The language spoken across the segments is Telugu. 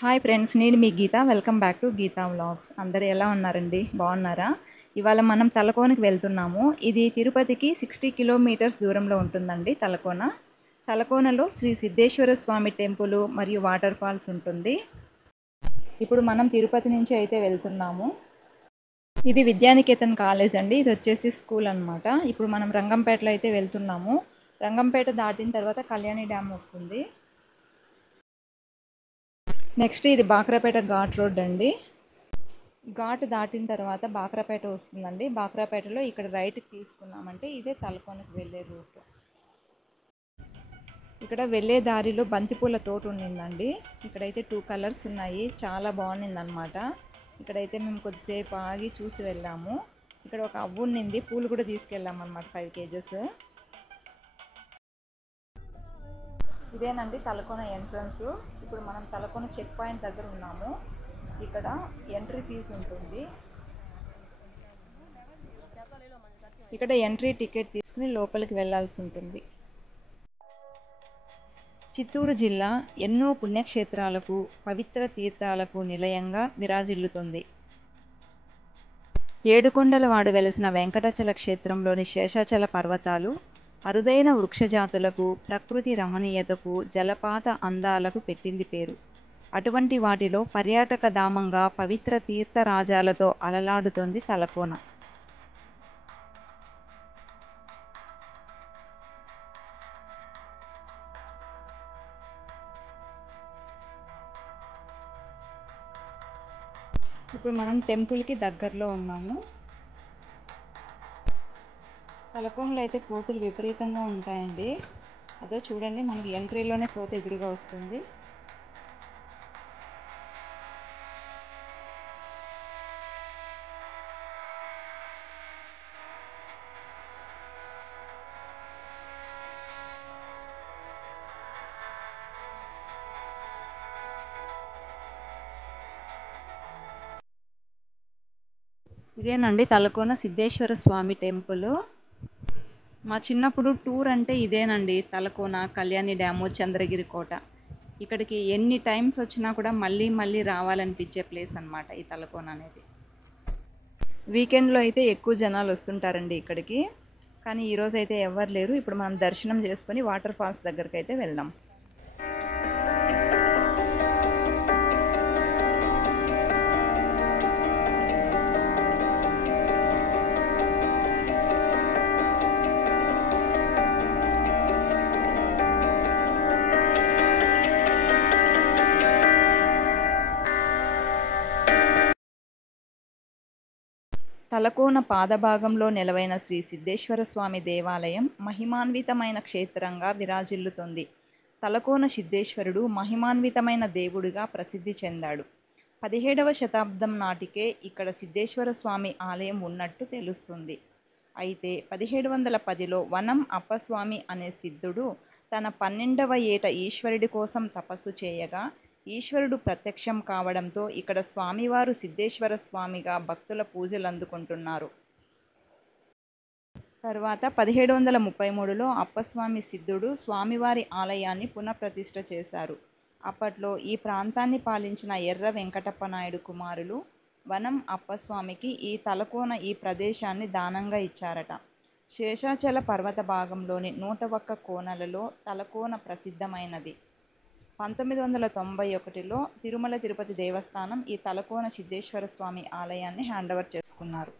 హాయ్ ఫ్రెండ్స్, నేను మీ Geetha. Welcome back to Geetha vlogs. అందరూ ఎలా ఉన్నారండి? బాగున్నారా? ఇవాళ మనం తలకోనకి వెళ్తున్నాము. ఇది తిరుపతికి 60 కిలోమీటర్స్ దూరంలో ఉంటుందండి తలకోన. తలకోనలో శ్రీ సిద్ధేశ్వర స్వామి టెంపుల్ మరియు వాటర్ ఫాల్స్ ఉంటుంది. ఇప్పుడు మనం తిరుపతి నుంచి అయితే వెళ్తున్నాము. ఇది విద్యానికేతన్ కాలేజ్ అండి. ఇది వచ్చేసి స్కూల్ అన్నమాట. ఇప్పుడు మనం రంగంపేటలో అయితే వెళ్తున్నాము. రంగంపేట దాటిన తర్వాత కళ్యాణి డ్యామ్ వస్తుంది. నెక్స్ట్ ఇది బాక్రాపేట ఘాట్ రోడ్ అండి. ఘాట్ దాటిన తర్వాత బాక్రాపేట వస్తుందండి. బాక్రాపేటలో ఇక్కడ రైట్కి తీసుకున్నామంటే ఇదే తలకోనకు వెళ్ళే రూట్. ఇక్కడ వెళ్ళే దారిలో బంతిపూల తోట ఉండిందండి. ఇక్కడైతే 2 కలర్స్ ఉన్నాయి. చాలా బాగుండిందనమాట. ఇక్కడైతే మేము కొద్దిసేపు ఆగి చూసి వెళ్ళాము. ఇక్కడ ఒక అవ్వు ఉండింది. పూలు కూడా తీసుకెళ్ళాము అనమాట, 5 కేజెస్. ఇదేనండి తలకోన ఎంట్రన్స్. ఇప్పుడు మనం తలకోన చెక్ పాయింట్ దగ్గర ఉన్నాము. ఇక్కడ ఎంట్రీ ఫీజు ఉంటుంది. ఇక్కడ ఎంట్రీ టికెట్ తీసుకుని లోపలికి వెళ్ళాల్సి ఉంటుంది. చిత్తూరు జిల్లా ఎన్నో పుణ్యక్షేత్రాలకు, పవిత్ర తీర్థాలకు నిలయంగా విరాజిల్లుతుంది. ఏడుకొండలవాడు వెలసిన వెంకటాచల క్షేత్రంలోని శేషాచల పర్వతాలు అరుదైన వృక్షజాతులకు, ప్రకృతి రమణీయతకు, జలపాత అందాలకు పెట్టింది పేరు. అటువంటి వాటిలో పర్యాటక ధామంగా పవిత్ర తీర్థరాజాలతో అలలాడుతోంది తలకోన. ఇప్పుడు మనం టెంపుల్కి దగ్గరలో ఉన్నాము. తలకోనలో అయితే కోతులు విపరీతంగా ఉంటాయండి. అదో చూడండి, మనకి ఎంట్రీలోనే కోత ఎదురుగా వస్తుంది. ఇదేనండి తలకోన సిద్ధేశ్వర స్వామి టెంపుల్. మా చిన్నప్పుడు టూర్ అంటే ఇదేనండి. తలకోన, కళ్యాణి డ్యాము, చంద్రగిరి కోట. ఇక్కడికి ఎన్ని టైమ్స్ వచ్చినా కూడా మళ్ళీ మళ్ళీ రావాలనిపించే ప్లేస్ అన్నమాట ఈ తలకోన అనేది. వీకెండ్లో అయితే ఎక్కువ జనాలు వస్తుంటారండి ఇక్కడికి. కానీ ఈరోజు అయితే ఎవరు లేరు. ఇప్పుడు మనం దర్శనం చేసుకొని వాటర్ ఫాల్స్ దగ్గరికి అయితే వెళ్దాం. తలకోన పాదభాగంలో నెలవైన శ్రీ సిద్ధేశ్వర స్వామి దేవాలయం మహిమాన్వితమైన క్షేత్రంగా విరాజిల్లుతోంది. తలకోన సిద్ధేశ్వరుడు మహిమాన్వితమైన దేవుడిగా ప్రసిద్ధి చెందాడు. 17వ శతాబ్దం నాటికే ఇక్కడ సిద్ధేశ్వర స్వామి ఆలయం ఉన్నట్టు తెలుస్తుంది. అయితే 1710లో వనం అప్పస్వామి అనే సిద్ధుడు తన 12వ ఏట ఈశ్వరుడి కోసం తపస్సు చేయగా ఈశ్వరుడు ప్రత్యక్షం కావడంతో ఇక్కడ స్వామివారు సిద్ధేశ్వర స్వామిగా భక్తుల పూజలు అందుకుంటున్నారు. తర్వాత 1733లో అప్పస్వామి సిద్ధుడు స్వామివారి ఆలయాన్ని పునఃప్రతిష్ఠ చేశారు. అప్పట్లో ఈ ప్రాంతాన్ని పాలించిన ఎర్ర వెంకటప్ప నాయుడు కుమారులు వనం అప్పస్వామికి ఈ తలకోన ఈ ప్రదేశాన్ని దానంగా ఇచ్చారట. శేషాచల పర్వత భాగంలోని 101 కోనలలో తలకోన ప్రసిద్ధమైనది. 1991లో తిరుమల తిరుపతి దేవస్థానం ఈ తలకోన సిద్ధేశ్వర స్వామి ఆలయాన్ని హ్యాండోవర్ చేసుకున్నారు.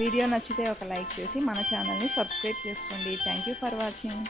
వీడియో నచ్చితే ఒక లైక్ చేసి మన ఛానల్ని సబ్స్క్రైబ్ చేసుకోండి. Thank you for watching.